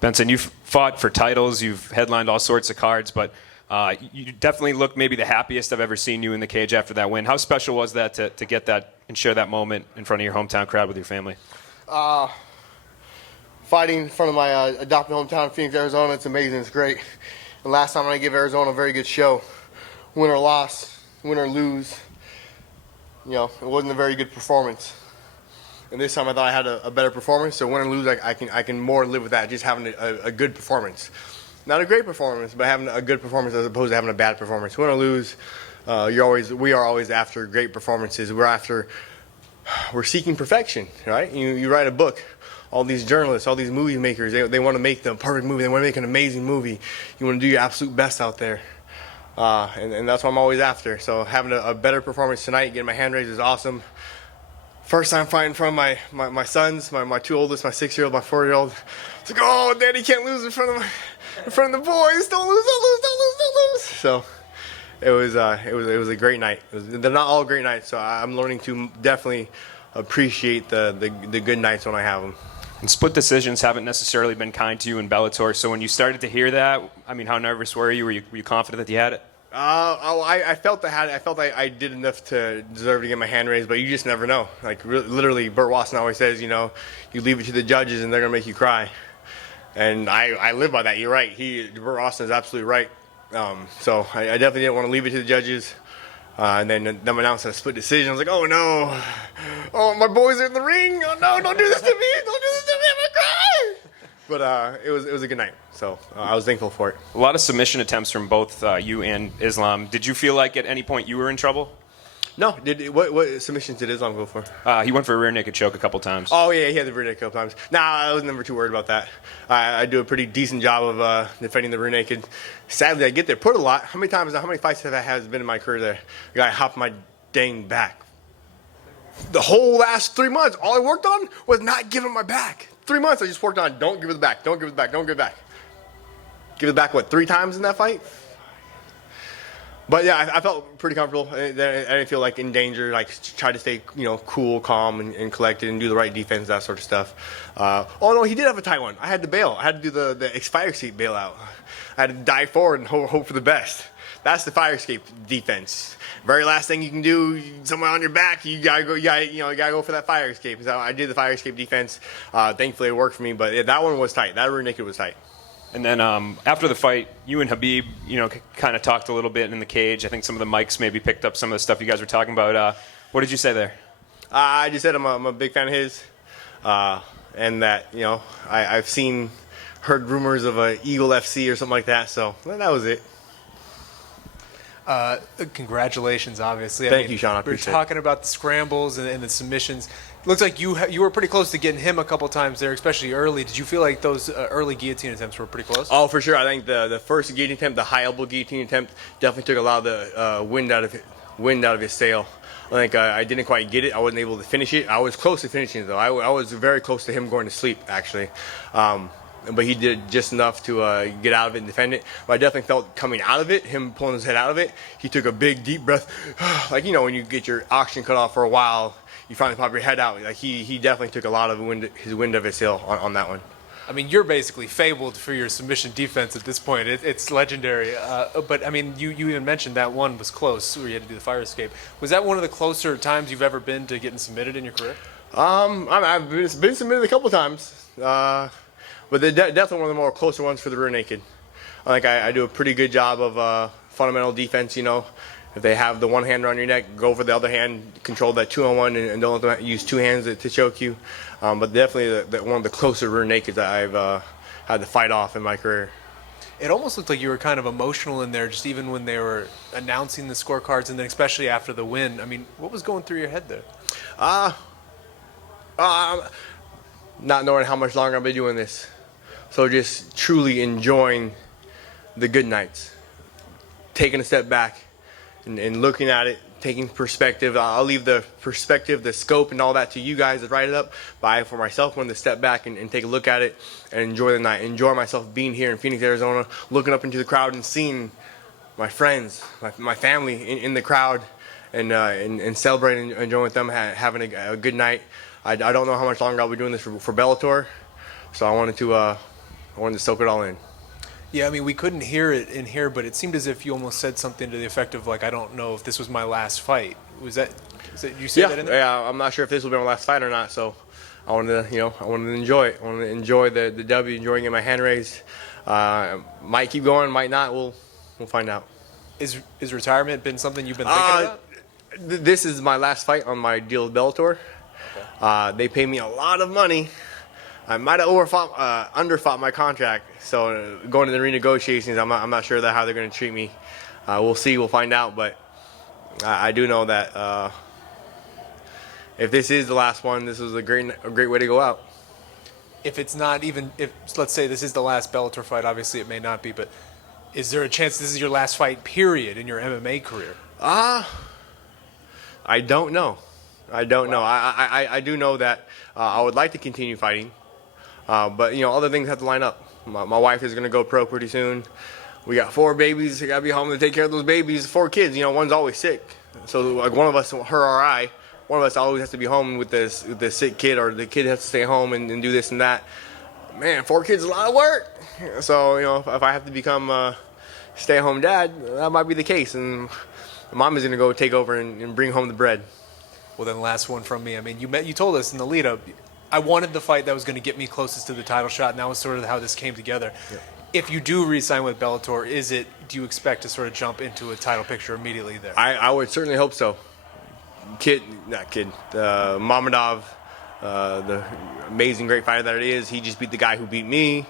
Benson, you've fought for titles, you've headlined all sorts of cards, but you definitely look maybe the happiest I've ever seen you in the cage after that win. How special was that to get that and share that moment in front of your hometown crowd with your family? Fighting in front of my adopted hometown, Phoenix, Arizona, it's amazing. It's great. And last time I gave Arizona a very good show. Win or loss, win or lose, it wasn't a very good performance. And this time I thought I had a better performance. So win or lose, I can more live with that, just having a good performance. Not a great performance, but having a good performance as opposed to having a bad performance. Win or lose, we are always after great performances. We're seeking perfection, right? You write a book. All these journalists, all these movie makers, they want to make the perfect movie. They want to make an amazing movie. You want to do your absolute best out there. And that's what I'm always after. So having a better performance tonight, getting my hand raised is awesome. First time fighting in front of my sons, my two oldest, my 6-year-old, my 4-year-old. It's like, oh, Daddy can't lose in front of the boys. Don't lose. So it was a great night. They're not all great nights, so I'm learning to definitely appreciate the good nights when I have them. And split decisions haven't necessarily been kind to you in Bellator. So when you started to hear that, I mean, how nervous were you? Were you confident that you had it? I felt I felt I did enough to deserve to get my hand raised, but you just never know. Like literally, Burt Watson always says, you leave it to the judges and they're gonna make you cry. And I live by that. You're right. Burt Watson is absolutely right. So I definitely didn't want to leave it to the judges. And then them announcing a split decision. I was like, oh no, oh my boys are in the ring. Oh no, don't do this to me. Don't do this to me. I'm gonna cry. But it was a good night. So I was thankful for it. A lot of submission attempts from both you and Islam. Did you feel like at any point you were in trouble? No. What submissions did Islam go for? He went for a rear naked choke a couple times. Oh yeah, he had the rear naked a couple times. Nah, I was never too worried about that. I do a pretty decent job of defending the rear naked. Sadly, I get there put a lot. How many fights have I had been in my career there? The guy hopped my dang back. The whole last 3 months, all I worked on was not giving my back. 3 months I just worked on don't give it back, don't give it back, don't give it back. Give it back, what, 3 times in that fight? But yeah, I felt pretty comfortable. I didn't feel like in danger. Like try to stay, cool, calm, and collected, and do the right defense, that sort of stuff. Oh no, he did have a tight one. I had to bail. I had to do the fire escape bailout. I had to dive forward and hope for the best. That's the fire escape defense. Very last thing you can do, someone on your back, you gotta go for that fire escape. So I did the fire escape defense. Thankfully, it worked for me. But yeah, that one was tight. That rear naked was tight. And then after the fight, you and Khabib, kind of talked a little bit in the cage. I think some of the mics maybe picked up some of the stuff you guys were talking about. What did you say there? I just said I'm a big fan of his, and that I've heard rumors of a Eagle FC or something like that. So that was it. Congratulations, obviously. Thank you, Sean. I We're appreciate talking about the scrambles and the submissions. Looks like you were pretty close to getting him a couple times there, especially early. Did you feel like those early guillotine attempts were pretty close? Oh, for sure. I think the first guillotine attempt, the high elbow guillotine attempt, definitely took a lot of the wind out of his sail. I think I didn't quite get it. I wasn't able to finish it. I was close to finishing it, though. I was very close to him going to sleep, actually. But he did just enough to get out of it and defend it. But I definitely felt coming out of it, him pulling his head out of it, he took a big, deep breath. Like, when you get your oxygen cut off for a while, you finally pop your head out. Like, he definitely took a lot of wind of his sail on that one. I mean, you're basically fabled for your submission defense at this point. It's legendary. But, I mean, you even mentioned that one was close where you had to do the fire escape. Was that one of the closer times you've ever been to getting submitted in your career? I've been submitted a couple times. But they're definitely one of the more closer ones for the rear naked. I think I do a pretty good job of fundamental defense, If they have the one hand around your neck, go for the other hand, control that 2-on-1, and don't let them use 2 hands to choke you. But definitely one of the closer rear nakeds that I've had to fight off in my career. It almost looked like you were kind of emotional in there, just even when they were announcing the scorecards, and then especially after the win. I mean, what was going through your head there? Not knowing how much longer I'll be doing this. So just truly enjoying the good nights. Taking a step back and looking at it, taking perspective. I'll leave the perspective, the scope, and all that to you guys to write it up. But I, for myself, wanted to step back and take a look at it and enjoy the night. Enjoy myself being here in Phoenix, Arizona, looking up into the crowd and seeing my friends, my family in the crowd, and celebrating and enjoying with them, having a good night. I don't know how much longer I'll be doing this for Bellator, so I wanted to I wanted to soak it all in. Yeah, I mean, we couldn't hear it in here, but it seemed as if you almost said something to the effect of, like, I don't know if this was my last fight. Was that you said that in there? Yeah, I'm not sure if this will be my last fight or not, so I wanted to, I wanted to enjoy it. I wanted to enjoy the W, enjoying getting my hand raised. Might keep going, might not. We'll find out. Is retirement been something you've been thinking about? This is my last fight on my deal with Bellator. Okay. They pay me a lot of money. I might have underfought my contract, so going to the renegotiations, I'm not sure how they're going to treat me. We'll see. We'll find out. But I do know that if this is the last one, this was a great way to go out. If it's not even, if let's say this is the last Bellator fight, obviously it may not be, but is there a chance this is your last fight, period, in your MMA career? I don't know. I don't know. I do know that I would like to continue fighting. But, other things have to line up. My wife is going to go pro pretty soon. We got 4 babies. I got to be home to take care of those babies. 4 kids. One's always sick. So, like, one of us, her or I, one of us always has to be home with this sick kid, or the kid has to stay home and do this and that. Man, 4 kids is a lot of work. So, if I have to become a stay-at-home dad, that might be the case. And mom is going to go take over and bring home the bread. Well, then last one from me. I mean, you told us in the lead-up, I wanted the fight that was going to get me closest to the title shot, and that was sort of how this came together. Yeah. If you do re-sign with Bellator, do you expect to sort of jump into a title picture immediately there? I would certainly hope so. Mamedov, the amazing, great fighter that it is, he just beat the guy who beat me.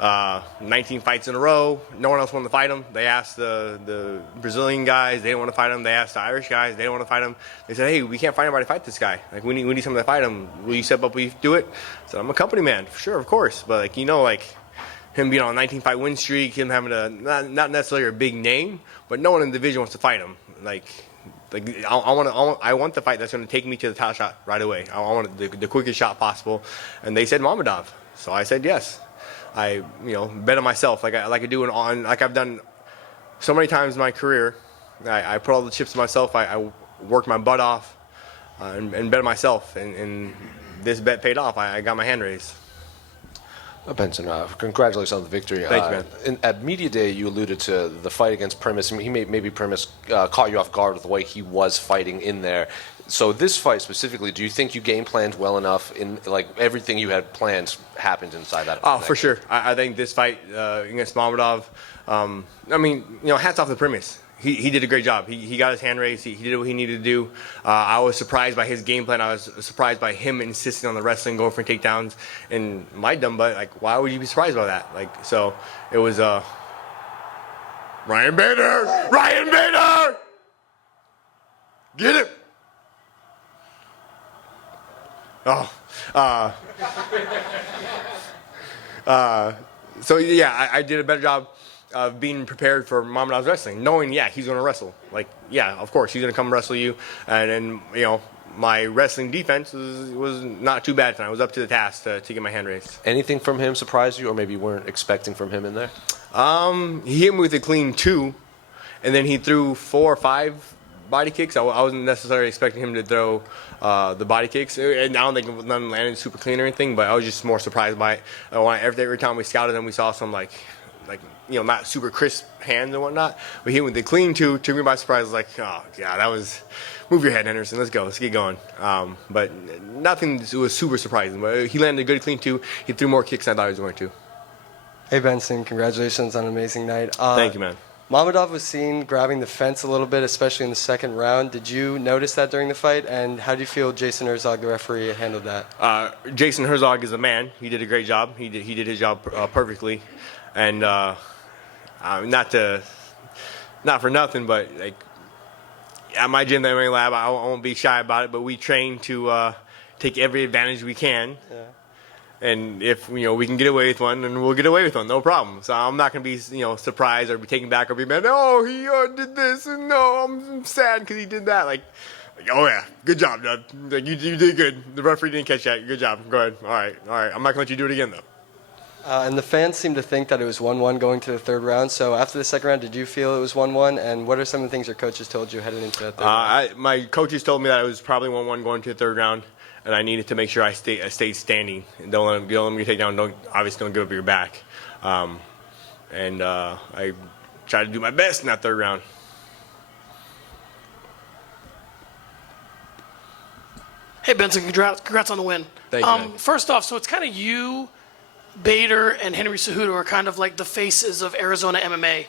19 fights in a row. No one else wanted to fight him. They asked the Brazilian guys. They didn't want to fight him. They asked the Irish guys. They didn't want to fight him. They said, hey, we can't find anybody to fight this guy. Like, we need someone to fight him. Will you step up? Will you do it? I said, I'm a company man. For sure, of course. But, him being on a 19-fight win streak, him having not necessarily a big name, but no one in the division wants to fight him. I want the fight that's going to take me to the title shot right away. I want the quickest shot possible. And they said Mamedov. So I said yes. I bet on myself like I do like I've done so many times in my career. I put all the chips to myself. I worked my butt off and bet on myself, and this bet paid off. I got my hand raised. Benson, congratulations on the victory. Thank you, man. At Media Day, you alluded to the fight against Primus. I mean, maybe Primus caught you off guard with the way he was fighting in there. So this fight specifically, do you think you game planned well enough? Everything you had planned happened inside that? Oh, for sure. I think this fight against Mamedov, hats off to Primus. He did a great job. He got his hand raised. He did what he needed to do. I was surprised by his game plan. I was surprised by him insisting on the wrestling, going for takedowns. And my dumb butt, why would you be surprised by that? So it was Ryan Bader! Ryan Bader! Get him! Oh. I did a better job of being prepared for Mamedov's wrestling, knowing, he's going to wrestle. Of course, he's going to come wrestle you. And then, my wrestling defense was not too bad tonight. I was up to the task to get my hand raised. Anything from him surprised you, or maybe you weren't expecting from him in there? He hit me with a clean 2, and then he threw 4 or 5 body kicks. I wasn't necessarily expecting him to throw the body kicks, and I don't think none landed super clean or anything, but I was just more surprised by it. Every time we scouted him, we saw some not super crisp hands and whatnot, but he hit with the clean 2, took me by surprise. That was, move your head, Henderson, let's get going. But nothing was super surprising, but he landed a good clean 2. He threw more kicks than I thought he was going to. Hey Benson, congratulations on an amazing night. Thank you, man. Mamedov was seen grabbing the fence a little bit, especially in the second round. Did you notice that during the fight? And how do you feel Jason Herzog, the referee, handled that? Jason Herzog is a man. He did a great job. He did his job perfectly. And not for nothing, but at my gym, the MMA lab, I won't be shy about it. But we train to take every advantage we can. Yeah. And if we can get away with one, then we'll get away with one, no problem. So I'm not gonna be surprised or be taken back or be mad. Oh, he did this, and no, I'm sad because he did that. Oh yeah, good job, Dad. You did good. The referee didn't catch that. Good job. Go ahead. All right. I'm not gonna let you do it again though. And the fans seem to think that it was 1-1 going to the third round. So after the second round, did you feel it was 1-1? And what are some of the things your coaches told you headed into that third round? My coaches told me that it was probably 1-1 going to the third round. and I needed to make sure I stayed standing. And don't let him get taken down. Obviously don't give up your back. And I tried to do my best in that third round. Hey, Benson, congrats on the win. Thank you, man. First off, so it's kind of you, Bader, and Henry Cejudo are kind of like the faces of Arizona MMA.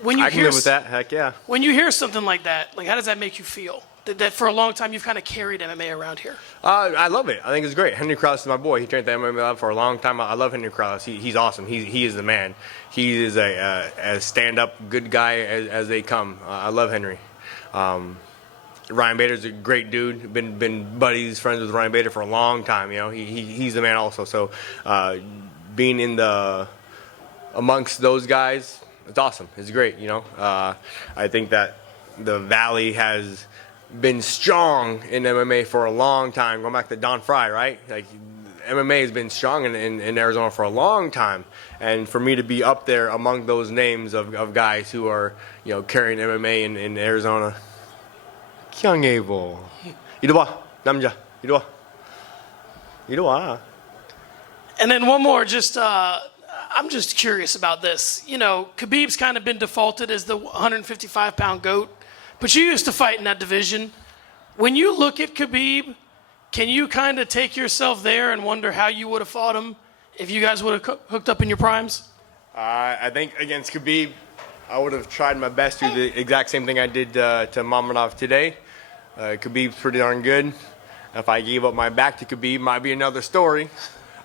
When you I can live with that. Heck yeah. When you hear something like that, like how does that make you feel? That for a long time you've kind of carried MMA around here. I love it. I think it's great. Henry Krause is my boy. He trained at the MMA lab for a long time. I love Henry Krause. He's awesome. He is the man. He is a stand-up good guy as they come. I love Henry. Ryan Bader's a great dude. Been buddies, friends with Ryan Bader for a long time. You know, he's the man also. So being in amongst those guys, it's awesome. It's great. You know, I think that the Valley has been strong in MMA for a long time. Going back to Don Fry, right? Like MMA has been strong in Arizona for a long time, and for me to be up there among those names of guys who are carrying MMA in Arizona. kyangebo. 이리와 남자. 이리와. 이리와. And then one more, I'm just curious about this. You know, Khabib's kind of been defaulted as the 155-pound GOAT, but you used to fight in that division. When you look at Khabib, can you kind of take yourself there and wonder how you would have fought him if you guys would have hooked up in your primes? I think against Khabib, I would have tried my best to do the exact same thing I did to Mamedov today. Khabib's pretty darn good. If I gave up my back to Khabib, might be another story.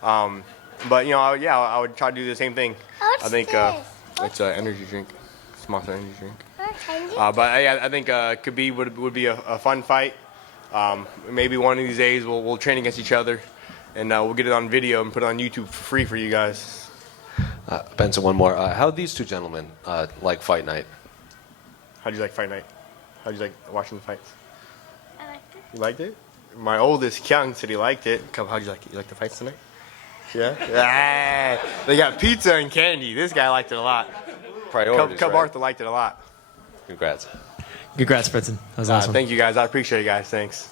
But I would try to do the same thing. I think it's an energy drink, Monster energy drink. But I think Khabib would be a fun fight. Maybe one of these days we'll train against each other, and we'll get it on video and put it on YouTube for free for you guys. Benson, one more. How do these two gentlemen like fight night? How do you like fight night? How do you like watching the fights? I liked it. You liked it? My oldest Kyung said he liked it. How do you like it? You like the fights tonight? Yeah? They got pizza and candy. This guy liked it a lot. Priorities, Cub right? Arthur liked it a lot. Congrats. Congrats, Benson. That was awesome. Thank you guys. I appreciate you guys. Thanks.